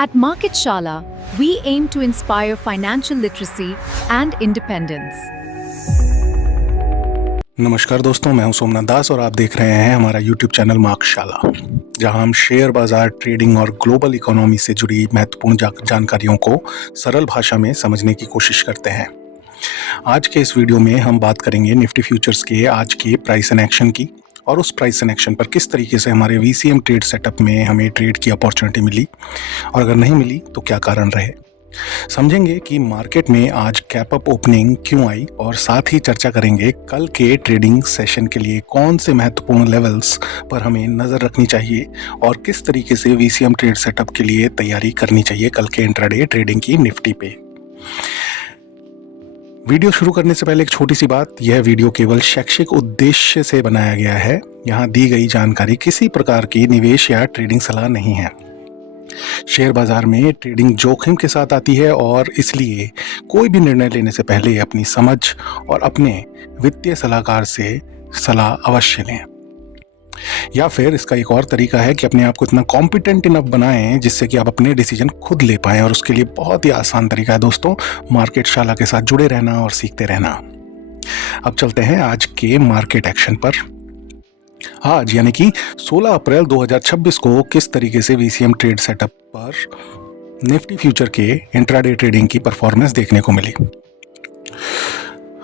At Market Shala, we aim to inspire financial literacy and independence. नमस्कार दोस्तों, मैं हूं सोमनाथ दास और आप देख रहे हैं हमारा YouTube चैनल मार्केट शाला, जहां हम शेयर बाजार, ट्रेडिंग और ग्लोबल इकोनॉमी से जुड़ी महत्वपूर्ण जानकारियों को सरल भाषा में समझने की कोशिश करते हैं। आज के इस वीडियो में हम बात करेंगे निफ्टी फ्यूचर्स के आज के प्राइस एंड एक्शन की और उस प्राइस एंड एक्शन पर किस तरीके से हमारे VCM ट्रेड सेटअप में हमें ट्रेड की अपॉर्चुनिटी मिली और अगर नहीं मिली तो क्या कारण रहे। समझेंगे कि मार्केट में आज कैप अप ओपनिंग क्यों आई और साथ ही चर्चा करेंगे कल के ट्रेडिंग सेशन के लिए कौन से महत्वपूर्ण लेवल्स पर हमें नज़र रखनी चाहिए और किस तरीके से VCM ट्रेड सेटअप के लिए तैयारी करनी चाहिए कल के इंट्राडे ट्रेडिंग की निफ्टी पे। वीडियो शुरू करने से पहले एक छोटी सी बात, यह वीडियो केवल शैक्षिक उद्देश्य से बनाया गया है। यहाँ दी गई जानकारी किसी प्रकार की निवेश या ट्रेडिंग सलाह नहीं है। शेयर बाजार में ट्रेडिंग जोखिम के साथ आती है और इसलिए कोई भी निर्णय लेने से पहले अपनी समझ और अपने वित्तीय सलाहकार से सलाह अवश्य लें। या फिर इसका एक और तरीका है कि अपने आप को इतना कॉम्पिटेंट इनफ बनाएं जिससे कि आप अपने डिसीजन खुद ले पाएं, और उसके लिए बहुत ही आसान तरीका है दोस्तों, मार्केट शाला के साथ जुड़े रहना और सीखते रहना। अब चलते हैं आज के मार्केट एक्शन पर। आज यानी कि 16 अप्रैल 2026 को किस तरीके से VCM ट्रेड सेटअप पर निफ्टी फ्यूचर के इंट्राडे ट्रेडिंग की परफॉर्मेंस देखने को मिली।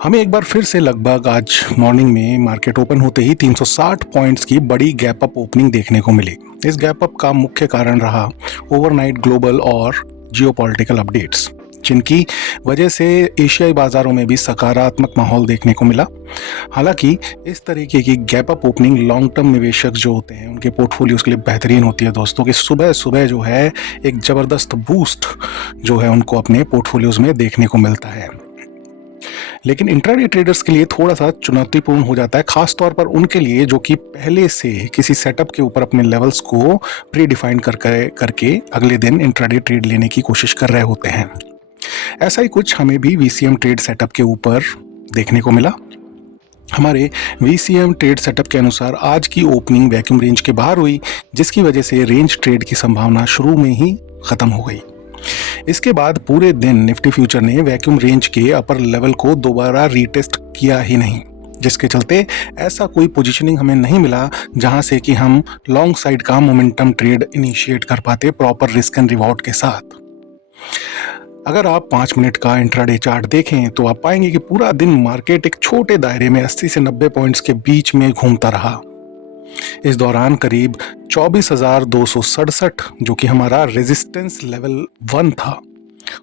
हमें एक बार फिर से लगभग आज मॉर्निंग में मार्केट ओपन होते ही 360 पॉइंट्स की बड़ी गैप अप ओपनिंग देखने को मिली। इस गैप अप का मुख्य कारण रहा ओवरनाइट ग्लोबल और जियोपॉलिटिकल अपडेट्स, जिनकी वजह से एशियाई बाजारों में भी सकारात्मक माहौल देखने को मिला। हालांकि इस तरीके की gap up opening long term निवेशक जो होते हैं उनके पोर्टफोलियोज के लिए बेहतरीन होती है दोस्तों, कि सुबह सुबह जो है एक ज़बरदस्त बूस्ट जो है उनको अपने पोर्टफोलियोज में देखने को मिलता है। लेकिन इंट्राडे ट्रेडर्स के लिए थोड़ा सा चुनौतीपूर्ण हो जाता है, खास तौर पर उनके लिए जो कि पहले से किसी सेटअप के ऊपर अपने लेवल्स को प्री डिफाइन करके अगले दिन इंट्राडे ट्रेड लेने की कोशिश कर रहे होते हैं। ऐसा ही कुछ हमें भी VCM ट्रेड सेटअप के ऊपर देखने को मिला। हमारे VCM ट्रेड सेटअप के अनुसार आज की ओपनिंग वैक्यूम रेंज के बाहर हुई, जिसकी वजह से रेंज ट्रेड की संभावना शुरू में ही खत्म हो गई। इसके बाद पूरे दिन निफ्टी फ्यूचर ने वैक्यूम रेंज के अपर लेवल को दोबारा रीटेस्ट किया ही नहीं, जिसके चलते ऐसा कोई पोजीशनिंग हमें नहीं मिला जहां से कि हम लॉन्ग साइड का मोमेंटम ट्रेड इनिशिएट कर पाते प्रॉपर रिस्क एंड रिवॉर्ड के साथ। अगर आप 5 मिनट का इंट्राडे चार्ट देखें तो आप पाएंगे कि पूरा दिन मार्केट एक छोटे दायरे में 80 से 90 पॉइंट्स के बीच में घूमता रहा। इस दौरान करीब 24,267 जो कि हमारा रेजिस्टेंस लेवल 1 था,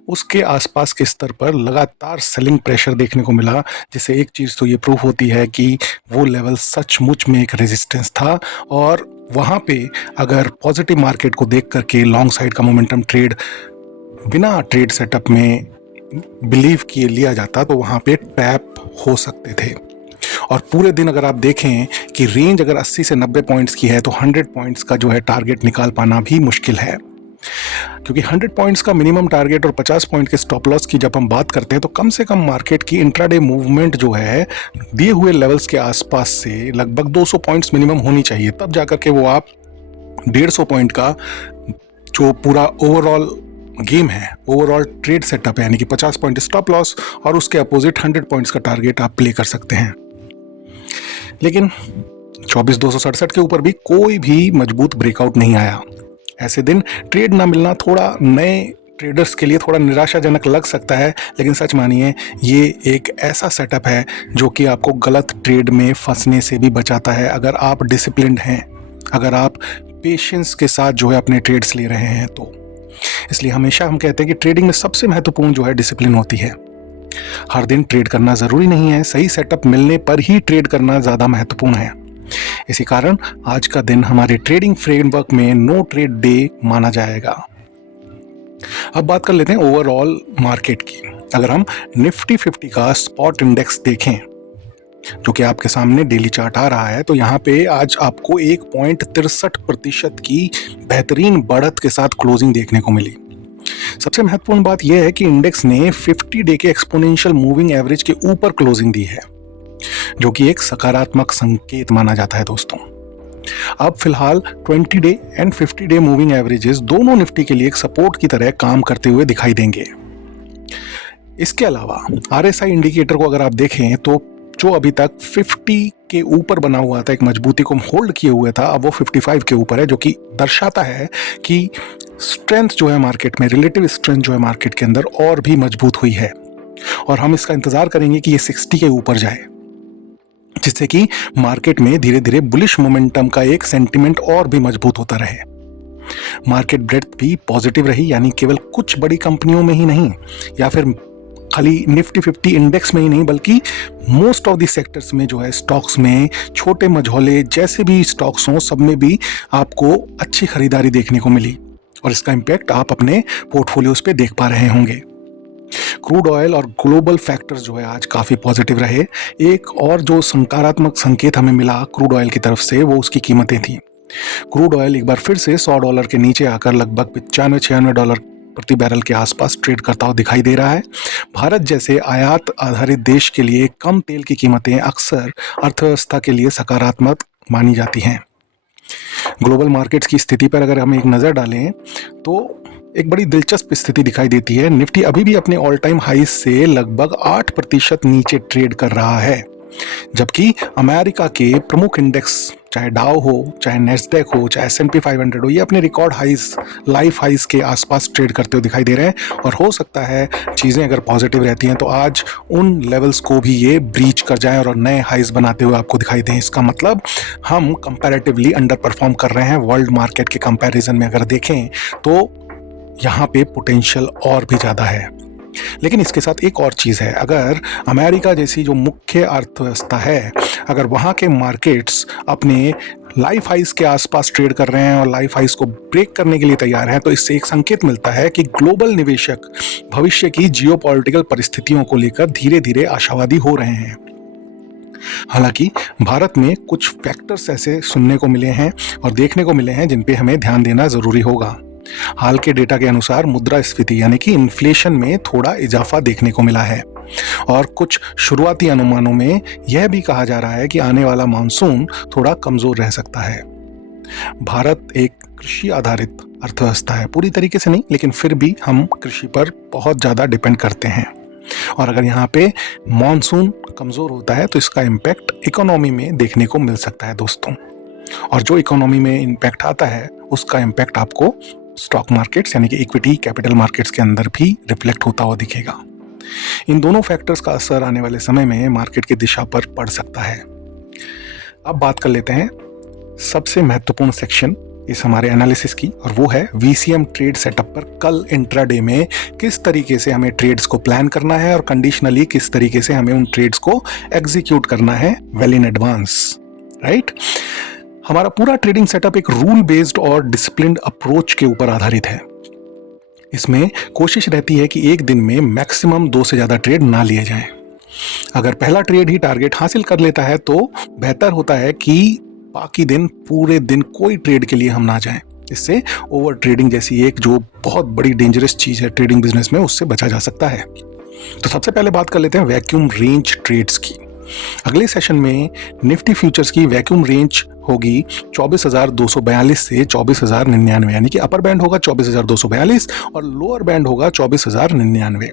उसके आसपास के स्तर पर लगातार सेलिंग प्रेशर देखने को मिला, जिससे एक चीज़ तो ये प्रूफ होती है कि वो लेवल सचमुच में एक रेजिस्टेंस था और वहाँ पे अगर पॉजिटिव मार्केट को देख करके लॉन्ग साइड का मोमेंटम ट्रेड बिना ट्रेड सेटअप में बिलीव किए लिया जाता तो वहाँ पे टैप हो सकते थे। और पूरे दिन अगर आप देखें कि रेंज अगर 80 से 90 पॉइंट्स की है तो 100 पॉइंट्स का जो है टारगेट निकाल पाना भी मुश्किल है, क्योंकि 100 पॉइंट्स का मिनिमम टारगेट और 50 पॉइंट के स्टॉप लॉस की जब हम बात करते हैं तो कम से कम मार्केट की इंट्राडे मूवमेंट जो है दिए हुए लेवल्स के आसपास से लगभग 200 पॉइंट्स मिनिमम होनी चाहिए, तब जाकर के वो आप 150 पॉइंट का जो पूरा ओवरऑल गेम है, ओवरऑल ट्रेड सेटअप है, यानी कि 50 पॉइंट स्टॉप लॉस और उसके अपोजिट 100 पॉइंट्स का टारगेट आप प्ले कर सकते हैं। लेकिन 24,267 के ऊपर भी कोई भी मजबूत ब्रेकआउट नहीं आया। ऐसे दिन ट्रेड ना मिलना थोड़ा नए ट्रेडर्स के लिए थोड़ा निराशाजनक लग सकता है, लेकिन सच मानिए ये एक ऐसा सेटअप है जो कि आपको गलत ट्रेड में फंसने से भी बचाता है अगर आप डिसिप्लिन्ड हैं, अगर आप पेशेंस के साथ जो है अपने ट्रेड्स ले रहे हैं तो। इसलिए हमेशा हम कहते हैं कि ट्रेडिंग में सबसे महत्वपूर्ण जो है डिसिप्लिन होती है। हर दिन ट्रेड करना ज़रूरी नहीं है, सही सेटअप मिलने पर ही ट्रेड करना ज़्यादा महत्वपूर्ण है। इसी कारण आज का दिन हमारे ट्रेडिंग फ्रेमवर्क में नो ट्रेड डे माना जाएगा। अब बात कर लेते हैं ओवरऑल मार्केट की। अगर हम निफ्टी 50 का स्पॉट इंडेक्स देखें जो कि आपके सामने डेली चार्ट आ रहा है, तो यहाँ पे आज आपको 1.63% की बेहतरीन बढ़त के साथ क्लोजिंग देखने को मिली। सबसे महत्वपूर्ण बात यह है कि इंडेक्स ने 50 डे के एक्सपोनेंशियल मूविंग एवरेज के ऊपर क्लोजिंग दी है, जो कि एक सकारात्मक संकेत माना जाता है दोस्तों। अब फिलहाल 20 day and 50 day moving averages दोनों निफ्टी के लिए एक सपोर्ट की तरह काम करते हुए दिखाई देंगे। इसके अलावा RSI इंडिकेटर को अगर आप देखें तो जो अभी तक 50 के ऊपर बना हुआ था, एक मजबूती को होल्ड किए हुए था, अब वो 55 के ऊपर है, जो कि दर्शाता है कि स्ट्रेंथ जो है मार्केट में, रिलेटिव स्ट्रेंथ जो है मार्केट के अंदर और भी मजबूत हुई है। और हम इसका इंतजार करेंगे कि ये 60 के ऊपर जाए, जिससे कि मार्केट में धीरे धीरे बुलिश मोमेंटम का एक सेंटिमेंट और भी मजबूत होता रहे। मार्केट ब्रेड्थ भी पॉजिटिव रही, यानी केवल कुछ बड़ी कंपनियों में ही नहीं या फिर खाली निफ्टी 50 इंडेक्स में ही नहीं, बल्कि मोस्ट ऑफ द सेक्टर्स में जो है स्टॉक्स में, छोटे मझोले जैसे भी स्टॉक्स हों, सब में भी आपको अच्छी खरीदारी देखने को मिली और इसका इम्पैक्ट आप अपने पोर्टफोलियोज पे देख पा रहे होंगे। क्रूड ऑयल और ग्लोबल फैक्टर्स जो है आज काफ़ी पॉजिटिव रहे। एक और जो सकारात्मक संकेत हमें मिला क्रूड ऑयल की तरफ से, वो उसकी कीमतें थी। क्रूड ऑयल एक बार फिर से $100 के नीचे आकर लगभग $95-96 प्रति बैरल के आसपास ट्रेड करता हुआ दिखाई दे रहा है। भारत जैसे आयात आधारित देश के लिए कम तेल की कीमतें अक्सर अर्थव्यवस्था के लिए सकारात्मक मानी जाती हैं। ग्लोबल मार्केट्स की स्थिति पर अगर हम एक नज़र डालें तो एक बड़ी दिलचस्प स्थिति दिखाई देती है। निफ्टी अभी भी अपने ऑल टाइम हाई से लगभग 8% नीचे ट्रेड कर रहा है, जबकि अमेरिका के प्रमुख इंडेक्स, चाहे डाउ हो, चाहे नेस्डैक हो, चाहे S&P 500 हो, ये अपने रिकॉर्ड हाइज, लाइफ हाइज के आसपास ट्रेड करते हुए दिखाई दे रहे हैं। और हो सकता है चीज़ें अगर पॉजिटिव रहती हैं तो आज उन लेवल्स को भी ये ब्रीच कर जाएं और नए हाइज बनाते हुए आपको दिखाई दें। इसका मतलब हम कंपैरेटिवली अंडर परफॉर्म कर रहे हैं वर्ल्ड मार्केट के कंपैरिजन में। अगर देखें तो यहाँ पे पोटेंशियल और भी ज़्यादा है। लेकिन इसके साथ एक और चीज़ है, अगर अमेरिका जैसी जो मुख्य अर्थव्यवस्था है, अगर वहाँ के मार्केट्स अपने लाइफ हाइज के आसपास ट्रेड कर रहे हैं और लाइफ हाइज को ब्रेक करने के लिए तैयार हैं, तो इससे एक संकेत मिलता है कि ग्लोबल निवेशक भविष्य की जियोपॉलिटिकल परिस्थितियों को लेकर धीरे धीरे आशावादी हो रहे हैं। हालांकि भारत में कुछ फैक्टर्स ऐसे सुनने को मिले हैं और देखने को मिले हैं जिन पे हमें ध्यान देना जरूरी होगा। हाल के डेटा के अनुसार मुद्रास्फीति यानी कि इन्फ्लेशन में थोड़ा इजाफा देखने को मिला है और कुछ शुरुआती अनुमानों में यह भी कहा जा रहा है कि आने वाला मानसून थोड़ा कमजोर रह सकता है। भारत एक कृषि आधारित अर्थव्यवस्था है, पूरी तरीके से नहीं, लेकिन फिर भी हम कृषि पर बहुत ज़्यादा डिपेंड करते हैं। और अगर यहाँ पे मानसून कमज़ोर होता है तो इसका इम्पैक्ट इकोनॉमी में देखने को मिल सकता है दोस्तों। और जो इकोनॉमी में इम्पैक्ट आता है उसका इम्पैक्ट आपको स्टॉक मार्केट्स यानी कि इक्विटी कैपिटल मार्केट्स के अंदर भी रिफ्लेक्ट होता हुआ दिखेगा। इन दोनों फैक्टर्स का असर आने वाले समय में मार्केट की दिशा पर पड़ सकता है। अब बात कर लेते हैं सबसे महत्वपूर्ण सेक्शन इस हमारे एनालिसिस की, और वो है VCM ट्रेड सेटअप पर कल इंट्राडे में किस तरीके से हमें ट्रेड्स को प्लान करना है और कंडीशनली किस तरीके से हमें उन ट्रेड्स को एग्जीक्यूट करना है वेल इन एडवांस, राइट। हमारा पूरा ट्रेडिंग सेटअप एक रूल बेस्ड और डिसिप्लिन्ड अप्रोच के ऊपर आधारित है। इसमें कोशिश रहती है कि एक दिन में मैक्सिमम 2 से ज़्यादा ट्रेड ना लिए जाएं। अगर पहला ट्रेड ही टारगेट हासिल कर लेता है तो बेहतर होता है कि बाकी दिन पूरे दिन कोई ट्रेड के लिए हम ना जाएं। इससे ओवर ट्रेडिंग जैसी एक जो बहुत बड़ी डेंजरस चीज़ है ट्रेडिंग बिजनेस में, उससे बचा जा सकता है। तो सबसे पहले बात कर लेते हैं वैक्यूम रेंज ट्रेड्स की। अगले सेशन में निफ्टी फ्यूचर्स की वैक्यूम रेंज होगी 24,242 से 24,099, यानी कि अपर बैंड होगा 24,242 और लोअर बैंड होगा 24,099।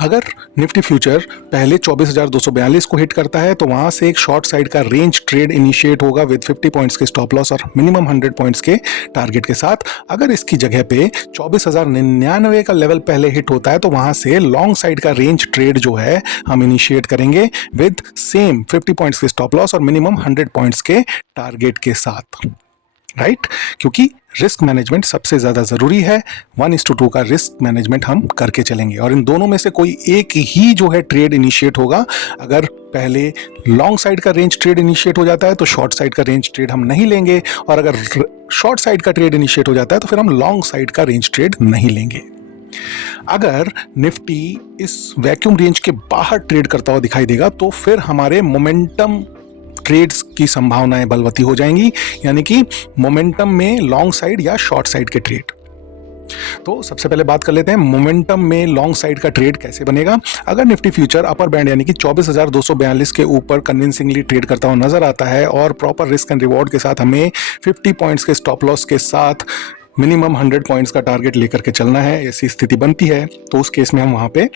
अगर निफ्टी फ्यूचर पहले 24,242 को हिट करता है तो वहां से एक शॉर्ट साइड का रेंज ट्रेड इनिशिएट होगा विद 50 पॉइंट्स के स्टॉप लॉस और मिनिमम 100 पॉइंट्स के टारगेट के साथ। अगर इसकी जगह पे 24,099 का लेवल पहले हिट होता है तो वहां से लॉन्ग साइड का रेंज ट्रेड जो है हम इनिशिएट करेंगे विद सेम 50 पॉइंट्स के स्टॉप लॉस और मिनिमम 100 पॉइंट्स के टारगेट के साथ, राइट। क्योंकि रिस्क मैनेजमेंट सबसे ज्यादा जरूरी है। 1:2 का रिस्क मैनेजमेंट हम करके चलेंगे और इन दोनों में से कोई एक ही जो है ट्रेड इनिशिएट होगा। अगर पहले लॉन्ग साइड का रेंज ट्रेड इनिशिएट हो जाता है तो शॉर्ट साइड का रेंज ट्रेड हम नहीं लेंगे, और अगर शॉर्ट साइड का ट्रेड इनिशिएट हो जाता है तो फिर हम लॉन्ग साइड का रेंज ट्रेड नहीं लेंगे। अगर निफ्टी इस वैक्यूम रेंज के बाहर ट्रेड करता हुआ दिखाई देगा तो फिर हमारे मोमेंटम ट्रेड्स की संभावनाएं बलवती हो जाएंगी, यानी कि मोमेंटम में लॉन्ग साइड या शॉर्ट साइड के ट्रेड। तो सबसे पहले बात कर लेते हैं मोमेंटम में लॉन्ग साइड का ट्रेड कैसे बनेगा। अगर निफ्टी फ्यूचर अपर बैंड यानी कि 24,242 के ऊपर कन्विंसिंगली ट्रेड करता हुआ नजर आता है और प्रॉपर रिस्क एंड रिवॉर्ड के साथ हमें 50 पॉइंट्स के स्टॉप लॉस के साथ मिनिमम 100 पॉइंट्स का टारगेट लेकर के चलना है, ऐसी स्थिति बनती है तो उस केस में हम वहां पे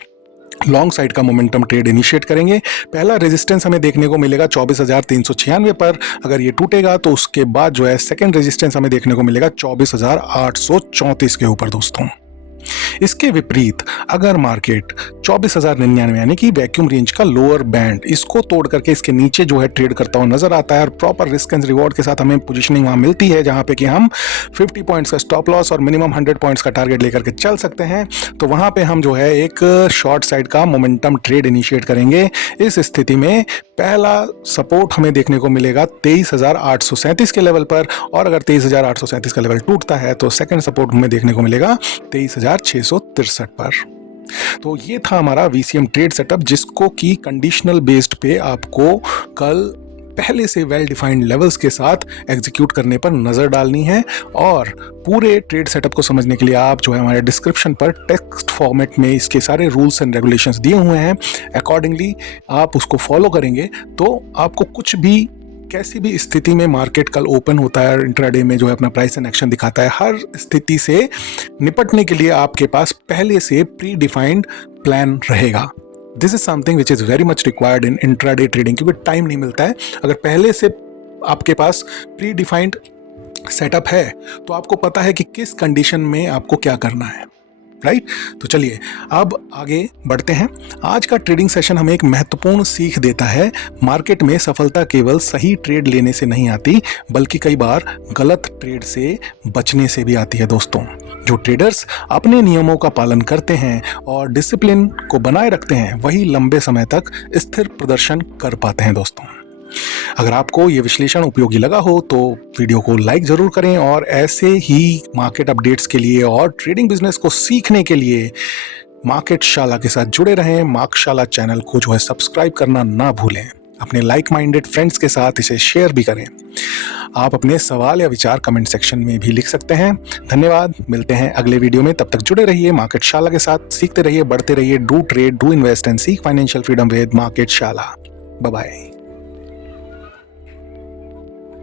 लॉन्ग साइड का मोमेंटम ट्रेड इनिशिएट करेंगे। पहला रेजिस्टेंस हमें देखने को मिलेगा 24,396 पर, अगर ये टूटेगा तो उसके बाद जो है सेकंड रेजिस्टेंस हमें देखने को मिलेगा 24,834 के ऊपर दोस्तों। इसके विपरीत अगर मार्केट 24,099 यानी कि वैक्यूम रेंज का लोअर बैंड इसको तोड़ करके इसके नीचे जो है ट्रेड करता हुआ नजर आता है और प्रॉपर रिस्क एंड रिवॉर्ड के साथ हमें पोजीशनिंग वहां मिलती है जहां पे कि हम 50 पॉइंट्स का स्टॉप लॉस और मिनिमम 100 पॉइंट्स का टारगेट लेकर के चल सकते हैं, तो वहां पे हम जो है एक शॉर्ट साइड का मोमेंटम ट्रेड इनिशिएट करेंगे। इस स्थिति में पहला सपोर्ट हमें देखने को मिलेगा 23,837 के लेवल पर और अगर 23,837 का लेवल टूटता है तो सेकंड सपोर्ट हमें देखने को मिलेगा 23,663 पर। तो ये था हमारा वीसीएम ट्रेड सेटअप जिसको कि कंडीशनल बेस्ड पे आपको कल पहले से वेल डिफाइंड लेवल्स के साथ एग्जीक्यूट करने पर नजर डालनी है। और पूरे ट्रेड सेटअप को समझने के लिए आप जो है हमारे डिस्क्रिप्शन पर टेक्स्ट फॉर्मेट में इसके सारे रूल्स एंड रेगुलेशंस दिए हुए हैं, अकॉर्डिंगली आप उसको फॉलो करेंगे तो आपको कुछ भी कैसी भी स्थिति में मार्केट कल ओपन होता है इंट्राडे में जो है अपना प्राइस एंड एक्शन दिखाता है, हर स्थिति से निपटने के लिए आपके पास पहले से प्री डिफाइंड प्लान रहेगा। This is something which is very much required in intraday trading क्योंकि टाइम नहीं मिलता है। अगर पहले से आपके पास प्री डिफाइंड सेटअप है तो आपको पता है कि किस कंडीशन में आपको क्या करना है, राइट। तो चलिए अब आगे बढ़ते हैं। आज का ट्रेडिंग सेशन हमें एक महत्वपूर्ण सीख देता है। मार्केट में सफलता केवल सही ट्रेड लेने से नहीं आती बल्कि कई बार गलत ट्रेड से बचने से भी आती है दोस्तों। जो ट्रेडर्स अपने नियमों का पालन करते हैं और डिसिप्लिन को बनाए रखते हैं वही लंबे समय तक स्थिर प्रदर्शन कर पाते हैं दोस्तों। अगर आपको ये विश्लेषण उपयोगी लगा हो तो वीडियो को लाइक जरूर करें और ऐसे ही मार्केट अपडेट्स के लिए और ट्रेडिंग बिजनेस को सीखने के लिए मार्केट शाला के साथ जुड़े रहें। मार्क शाला चैनल को जो है सब्सक्राइब करना ना भूलें। अपने लाइक माइंडेड फ्रेंड्स के साथ इसे शेयर भी करें। आप अपने सवाल या विचार कमेंट सेक्शन में भी लिख सकते हैं। धन्यवाद, मिलते हैं अगले वीडियो में। तब तक जुड़े रहिए मार्केट शाला के साथ, सीखते रहिए, बढ़ते रहिए। Do trade, do invest and seek financial freedom with market Shala. Bye bye.